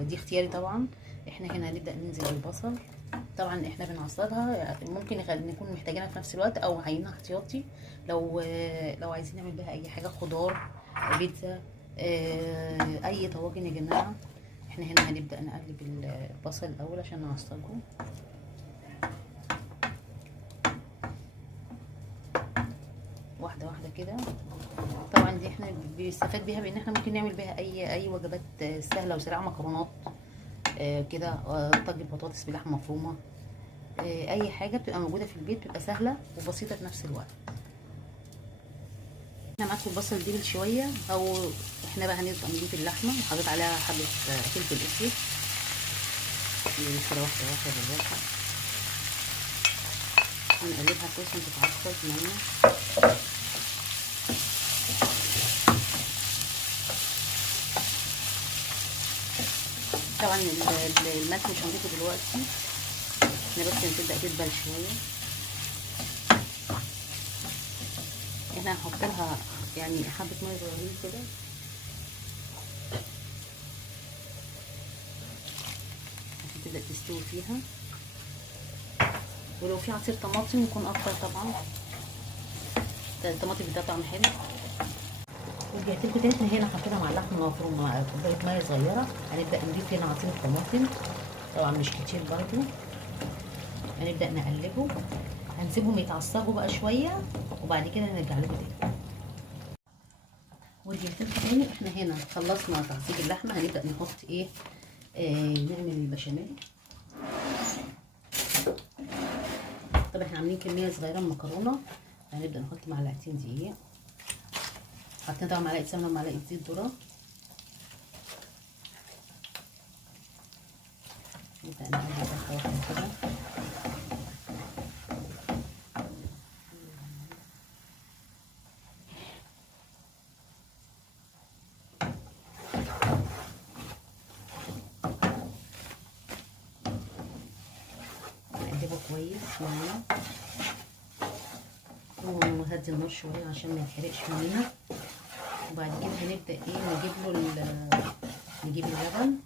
دي اختياري طبعا. احنا هنا هنبدا ننزل بالبصل. طبعا احنا بنعصرها، ممكن نكون محتاجينها في نفس الوقت او عينها احتياطي. لو عايزين نعمل بها اي حاجه، خضار، بيتزا، اي طواجن يا جماعه. احنا هنا هنبدا نقلب البصل الاول عشان نعصره واحده واحده كده. طبعا دي احنا بنستفاد بيها بان احنا ممكن نعمل بيها اي وجبات سهله وسريعه، مكرونات كده، طاجن بطاطس بلحمه مفرومه، اي حاجه بتبقى موجوده في البيت، بتبقى سهله وبسيطه في نفس الوقت. احنا معاكم البصل دبل شويه، او احنا بقى هنبدا نضيف اللحمه وحاطط عليها حبه فلفل اسود كده، واحده واحده بالراحه، ونقلبها كويس عشان تتعصر معانا. طبعا الملح مش هنضيفه دلوقتي، احنا بس هتبدا تدبل شويه. احنا هنحط لها يعني حبه ميه صغيرين كده، عشان تبدا تستوي فيها. ولو في عصير طماطم يكون اكتر طبعا، الطماطم بتاعها طعم حلو. ورجعت لكم تاني، هنا حطينا مع اللحمه المفرومه مع كوبايه ميه صغيره. هنبدا نضيف هنا عصير الطماطم، طبعا مش كتير برضو. هنبدا نقلبه، هنسيبهم يتعصبوا بقى شويه وبعد كده نرجع لكم تاني. ورجعت لكم تاني، احنا هنا خلصنا تعصيب اللحمه. هنبدا نحط ايه، نعمل البشاميل. طب احنا عاملين كميه صغيره من المكرونه، هنبدا نحط معلقتين دقيق، حطينا طبعا معلقه سمنه ومعلقه زيت ذره. نبدا نقلب واحده كده. نقلبه كويس معانا ونهدي النار شويه عشان ما يتحرقش مننا. وبعد كده هنبدا نجيب اللبن،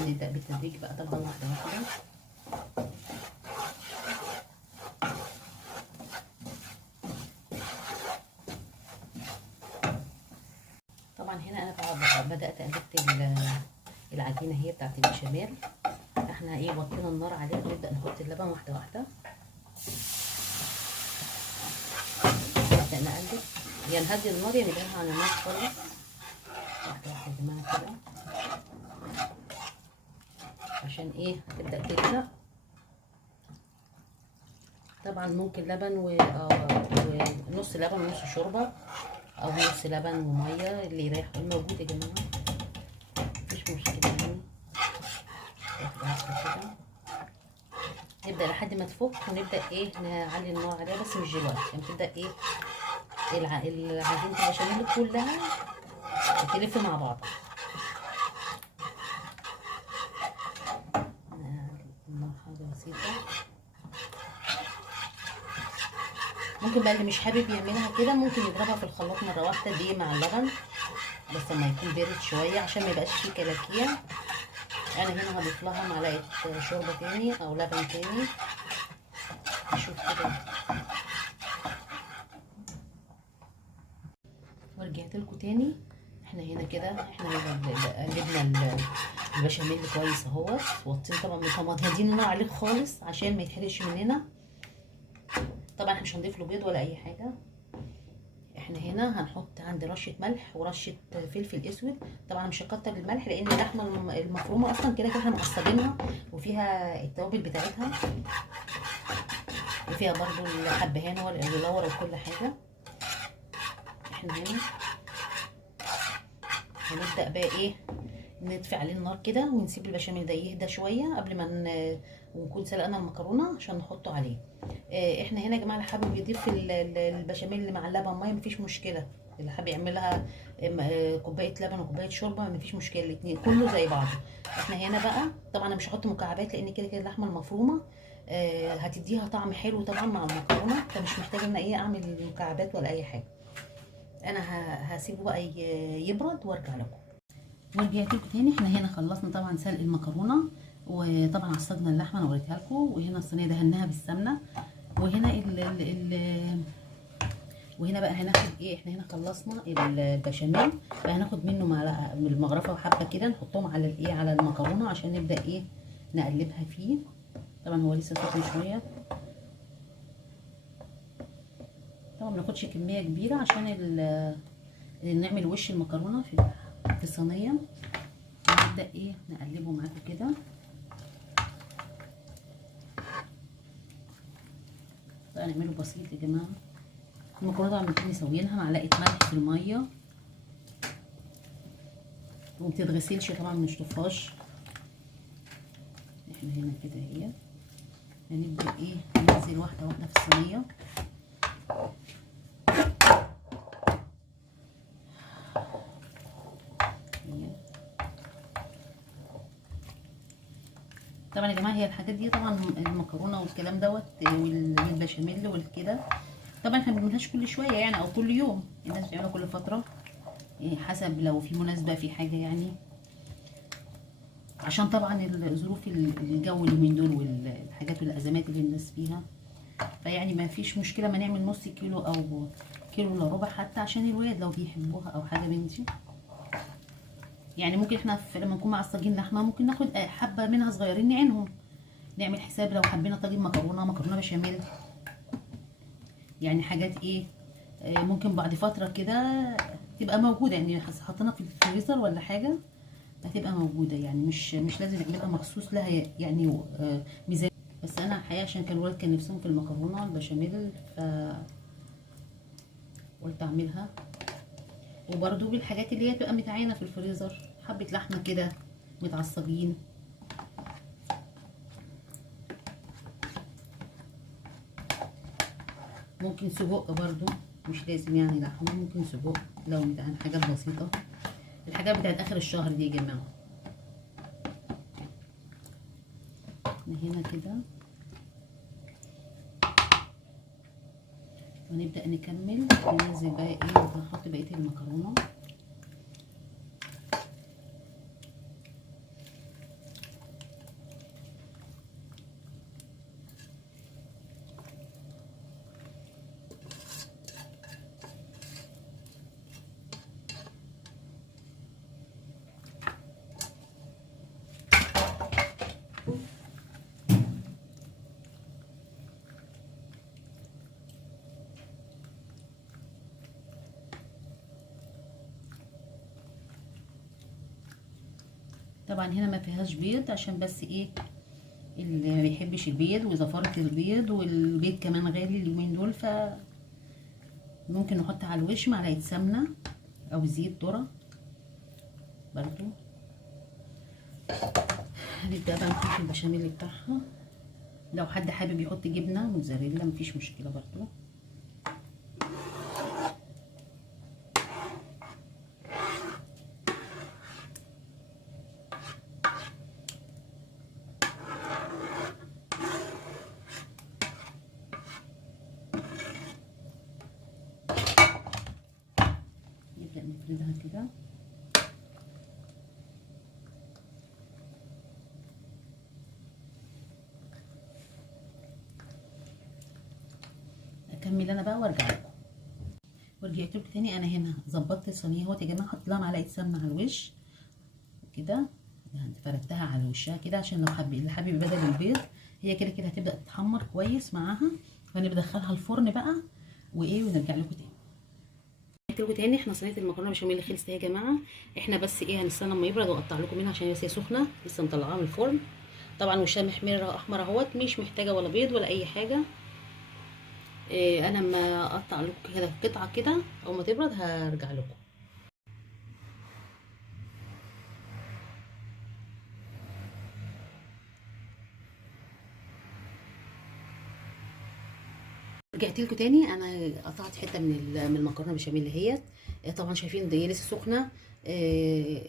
ونبدا بالتدريج بقى طبعا واحده واحده. طبعا هنا انا بدات قلبت العجينه هي بتاعت البشاميل. احنا ايه، وطينا النار عليها ونبدا نحط اللبن واحده واحده. نبدا نقلب، يا نهدي النار يا نبعدها عن النار خالص. واحده واحده يا جماعه كده، عشان ايه تبدا تلزق. طبعا ممكن لبن ونص لبن ونص شوربه، او نص لبن وميه، اللي يريح موجود يا جماعه، مفيش مشكله يعني. كده نبدا لحد ما تفك، ونبدا ايه نعلي النار عليها، بس مش دلوقتي، يعني تبدا ايه العجينه البشاميل كلها تلف مع بعض. النار حاجه بسيطه. ممكن بقى اللي مش حابب يعملها كده، ممكن يضربها في الخلاط مره واحده دي مع اللبن، بس لما يكون بارد شويه عشان ما يبقاش فيه كلاكيع. انا هنا هضيف لها معلقه شوربه تاني او لبن تاني. نشوف كده. ورجعت لكم تاني، احنا هنا كده، احنا قلبنا البشاميل كويس اهوت، وطين طبعا مطمطين النار عليه خالص عشان ما يتحرقش مننا. طبعا احنا مش هنضيف له بيض ولا اي حاجه. احنا هنا هنحط عندي رشه ملح ورشه فلفل اسود. طبعا مش هكتر الملح لان اللحمه المفرومه اصلا كده كده احنا مقصبينها، وفيها التوابل بتاعتها، وفيها برضو الحبهان واللورة وكل حاجه. احنا هنا هنبدا بقى ايه، نطفي عليه النار كده ونسيب البشاميل ده يهدى شويه قبل ما ونكون سلقنا المكرونه عشان نحطه عليه. احنا هنا يا جماعه اللي حابب يضيف البشاميل مع اللبن ميه مفيش مشكله، اللي حابب يعملها كوبايه لبن وكوبايه شوربه مفيش مشكله، الاتنين كله زي بعضه. احنا هنا بقى طبعا انا مش هحط مكعبات لان كده كده اللحمه المفرومه هتديها طعم حلو طبعا مع المكرونه، فمش محتاجه ان ايه اعمل مكعبات ولا اي حاجه. انا هسيبه بقى يبرد وارجع لكم. ورجعت لكم تاني. احنا هنا خلصنا طبعا سلق المكرونه، وطبعا عصجنا اللحمه انا وريتها لكم، وهنا الصينيه دهناها بالسمنه، وهنا وهنا بقى هناخد ايه، احنا هنا خلصنا البشاميل، فهناخد منه معلقه من المغرفه وحبه كده نحطهم على الايه، على المكرونه عشان نبدا ايه نقلبها فيه. طبعا هو لسه سخن شويه، طبعا ما ناخدش كميه كبيره عشان نعمل وش المكرونه في الصينيه. نبدا ايه نقلبه معاكم كده. بقى نعمله بسيط يا جماعه. المكرونه طبعا بنكون مسويينها معلقه ملح في الميه، ومتتغسلش طبعا ما نشطفهاش. احنا هنا كده اهي هنبدا ايه ننزل واحده واحده في الصينيه. طبعا يا جماعه هي الحاجات دي طبعا المكرونه والكلام دوت والبشاميل والكده، طبعا احنا ما بنعملهاش كل شويه يعني او كل يوم، الناس بتعملها كل فتره يعني حسب لو في مناسبه في حاجه يعني، عشان طبعا ظروف الجو اليومين دول والحاجات والازمات اللي الناس فيها، فيعني ما فيش مشكله ما نعمل نص كيلو او كيلو الا ربع حتى عشان الولاد لو بيحبوها او حاجه من دي. يعني ممكن احنا لما نكون معصجين لحمه ممكن ناخد حبه منها صغيرين نعينهم، نعمل حساب لو حبينا طاجن مكرونه بشاميل، يعني حاجات ايه ممكن بعد فتره كده تبقى موجوده، يعني حطينا في الفريزر ولا حاجه هتبقى موجوده، يعني مش لازم نعملها مخصوص لها يعني ميزانيه. بس انا الحقيقه عشان كان الولاد كان نفسهم في المكرونه البشاميل ف قلت اعملها، وبرده بالحاجات اللي هي تبقى متعينه في الفريزر، حبه لحمه كده متعصجين. ممكن سجق برضو، مش لازم يعني لحمه، ممكن سجق لو متعين، حاجات بسيطه، الحاجات بتاعت اخر الشهر دي يا جماعه. هنا كده ونبدا نكمل ننزل بقى ايه، نحط بقيه المكرونه. طبعا هنا ما فيهاش بيض عشان بس ايه اللي ما بيحبش البيض وزفاره البيض، والبيض كمان غالي اليومين دول، ف ممكن نحط على الوش معلقه سمنه او زيت ذره برضو. هنبدا بقى نحط البشاميل بتاعها، لو حد حابب يحط جبنه موتزاريلا مفيش مشكله برضو. نبدا نفردها كده. اكمل انا بقى وارجع لكم. ورجعت لكم تاني. انا هنا ظبطت الصينيه اهوت يا جماعه، حط لها معلقه سمنه على الوش كده، فردتها على وشها كده عشان لو اللي حابب بدل البيض، هي كده كده هتبدا تتحمر كويس معاها، فندخلها الفرن بقى وايه ونرجع لكم تاني. قلت لكم تاني احنا صينيه المكرونه بشاميل خلصت يا جماعه، احنا بس ايه هنستنى اما يبرد واقطع لكم منها عشان هي سخنه لسه مطلعاها من الفرن. طبعا وشها محمر احمر اهوت، مش محتاجه ولا بيض ولا اي حاجه. انا اما اقطع لكم كده قطعه كده او ما تبرد هرجع لكم. رجعت لكم تاني. انا قطعت حته من المكرونه بشاميل اللي هي طبعا شايفين دي لسه سخنه،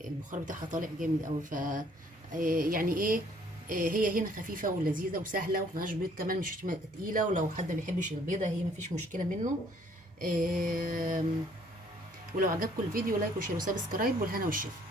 البخار بتاعها طالع جامد قوي، ف يعني ايه هي هنا خفيفه ولذيذه وسهله ومفيهاش بيض كمان، مش تقيله، ولو حد ما بيحبش البيضه هي مفيش مشكله منه. ولو عجبكم الفيديو لايك وشير وسبسكرايب، والهنا والشفا.